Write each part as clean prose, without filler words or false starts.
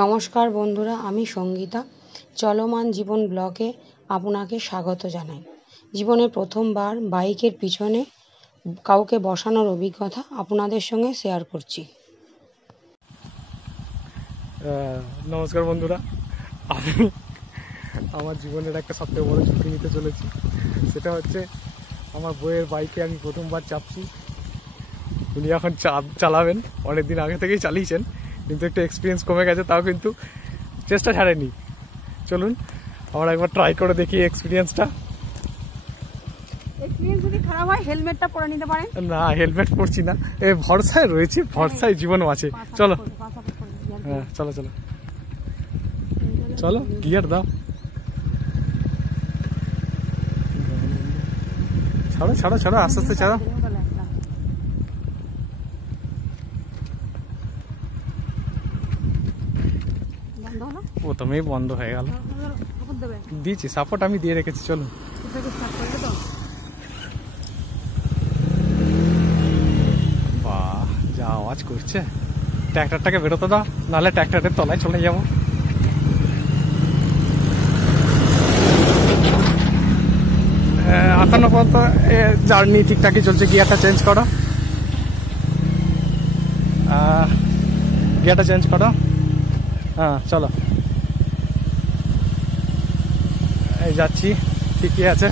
নমস্কার বন্ধুরা, আমি সঙ্গীতা। চলমান জীবন ব্লগে আপনাকে স্বাগত জানাই। জীবনে প্রথমবার বাইকের পিছনে কাউকে বসানোর অভিজ্ঞতা আপনাদের সঙ্গে শেয়ার করছি। নমস্কার বন্ধুরা, আমি আমার জীবনের একটা সবথেকে বড় ঝুঁকি নিতে চলেছি। সেটা হচ্ছে আমার বইয়ের বাইকে আমি প্রথমবার চাপছি। উনি এখন চালাবেন, অনেকদিন আগে থেকেই চালিয়েছেন, কিন্তু একটু এক্সপিরিয়েন্স কমে গেছে, তাও কিন্তু চেষ্টা ছাড়েনি। চলুন আমরা একবার ট্রাই করে দেখি এক্সপিরিয়েন্সটা। যদি খারাপ হয় হেলমেটটা পরে নিতে পারেন। না, হেলমেট পরছি না, এই ভরসায় রয়েছি, ভরসায় জীবন আছে। চলো হ্যাঁ, চলো চলো চলো, গিয়ার দাও। ছাড়ো ছাড়ো ছাড়ো, আস্তে আস্তে ছাড়ো। প্রথমেই বন্ধ হয়ে গেল। দিয়েছি সাপোর্ট, আমি দিয়ে রেখেছি। চলুন। বাহ, যা আওয়াজ করছে। ট্র্যাক্টরটাকে বেরোতে দাও, নাহলে ট্র্যাক্টরের তলায় চলে যাবো। এখনো পর্যন্ত জার্নি ঠিকঠাকই চলছে। গিয়ারটা চেঞ্জ করো, গিয়ারটা চেঞ্জ করো। হ্যাঁ চলো, এই যাচ্ছি, ঠিকই আছে,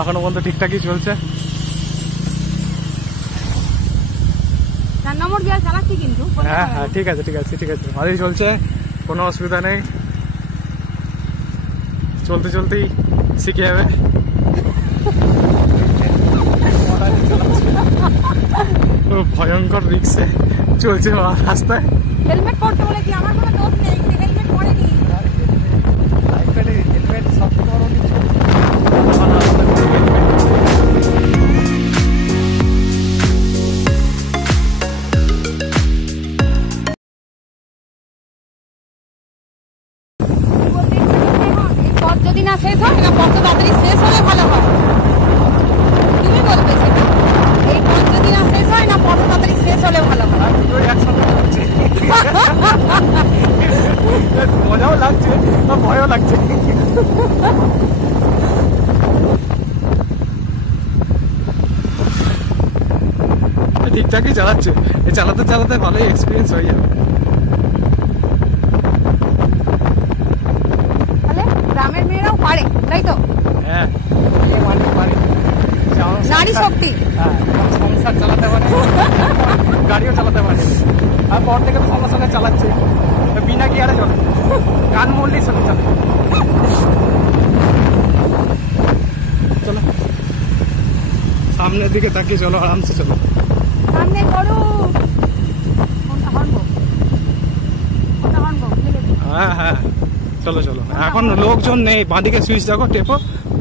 এখনো পর্যন্ত ঠিকঠাকই চলছে। 4 নম্বর গিয়ার চালাচ্ছি কিন্তু। হ্যাঁ হ্যাঁ, ঠিক আছে ঠিক আছে ঠিক আছে, ভালোই চলছে, কোনো অসুবিধা নেই। চলতে চলতেই শিখে যাবে। ভয়ঙ্কর রিক্সে চলছে রাস্তায়। হেলমেট পরতে বলেছি, আমার কোনো দোষ নেই, হেলমেট পরেনি। হেলমেট সব যদি না শেষ হয় না, পথ তাড়াতাড়ি শেষ হলে ভালো হয়। তুমি বলবে সেটা, এই পথ যদি না শেষ হয় না, পথ তাড়াতাড়ি শেষ হলে ভালো হয়। মজাও লাগছে, ভয়ও লাগছে। ঠিকঠাকই চালাচ্ছে, চালাতে চালাতে ভালোই এক্সপিরিয়েন্স হয়ে যাবে। গ্রামের মেয়েরাও পারে, তাই তো? হ্যাঁ, পারে, নারী শক্তি। সংসার চালাতে পারে, গাড়িও চালাতে পারে। আর পর থেকে সঙ্গে সঙ্গে চালাচ্ছে, বিনা গিয়ারে চলে, গান মরলেই সঙ্গে চলে। চলো সামনের দিকে তাকিয়ে চলো, আরামসে চলো। সামনে করো। হ্যাঁ হ্যাঁ, চলো চলো, এখন লোকজন নেই। বাঁদিকে সুইচ দেখো, টেপো,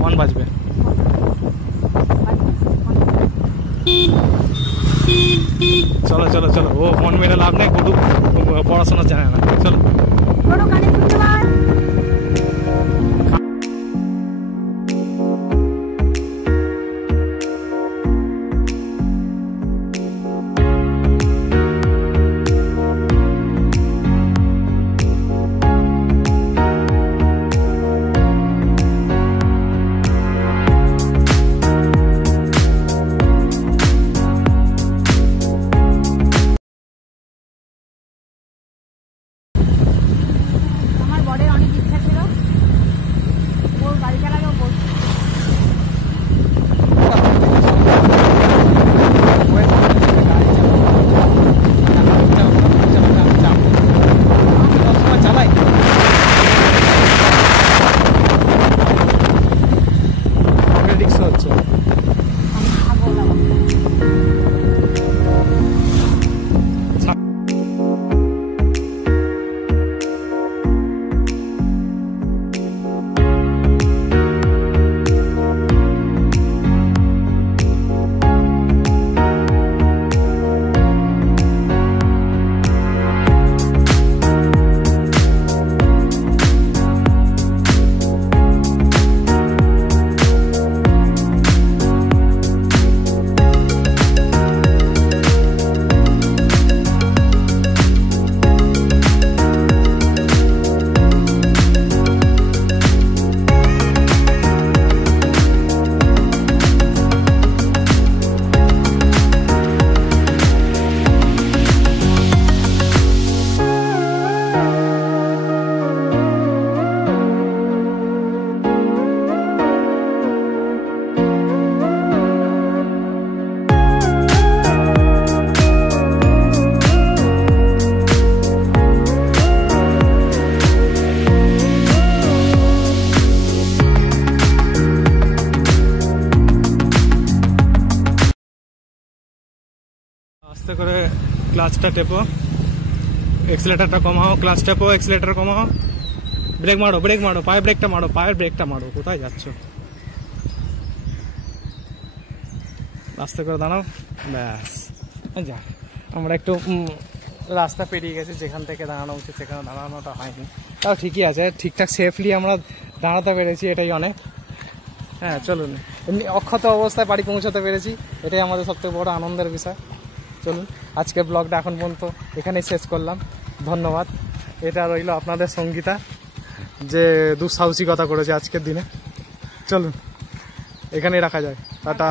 অন বাজবে। চলো চলো চলো, ও ফোন মেরে লাভ নেই, কটু পড়াশোনা জানে না। চলো। ক্লাচটা টেপো, এক্সিলেটারটা কমাও, ক্লাচ টেপো, এক্সিলেটার কমাও, ব্রেক মারো, ব্রেক মারো, পায়ের ব্রেকটা মারো, পায়ের ব্রেকটা মারো। কোথায় যাচ্ছ? আস্তে করে দাঁড়াও। ব্যাস, যাক আমরা একটু রাস্তা পেরিয়ে গেছি, যেখান থেকে দাঁড়ানো উচিত সেখানে দাঁড়ানোটা হয়নি, তাও ঠিকই আছে, ঠিকঠাক সেফলি আমরা দাঁড়াতে পেরেছি, এটাই অনেক। হ্যাঁ চলুন, এমনি অক্ষত অবস্থায় বাড়ি পৌঁছাতে পেরেছি, এটাই আমাদের সবথেকে বড় আনন্দের বিষয়। চলুন, আজকের ব্লগটা এখন পর্যন্ত এখানেই শেষ করলাম। ধন্যবাদ। এটা রইল আপনাদের সঙ্গীতা, যে দুঃসাহসিকতা করেছে আজকের দিনে। চলুন, এখানেই রাখা যায়। টাটা।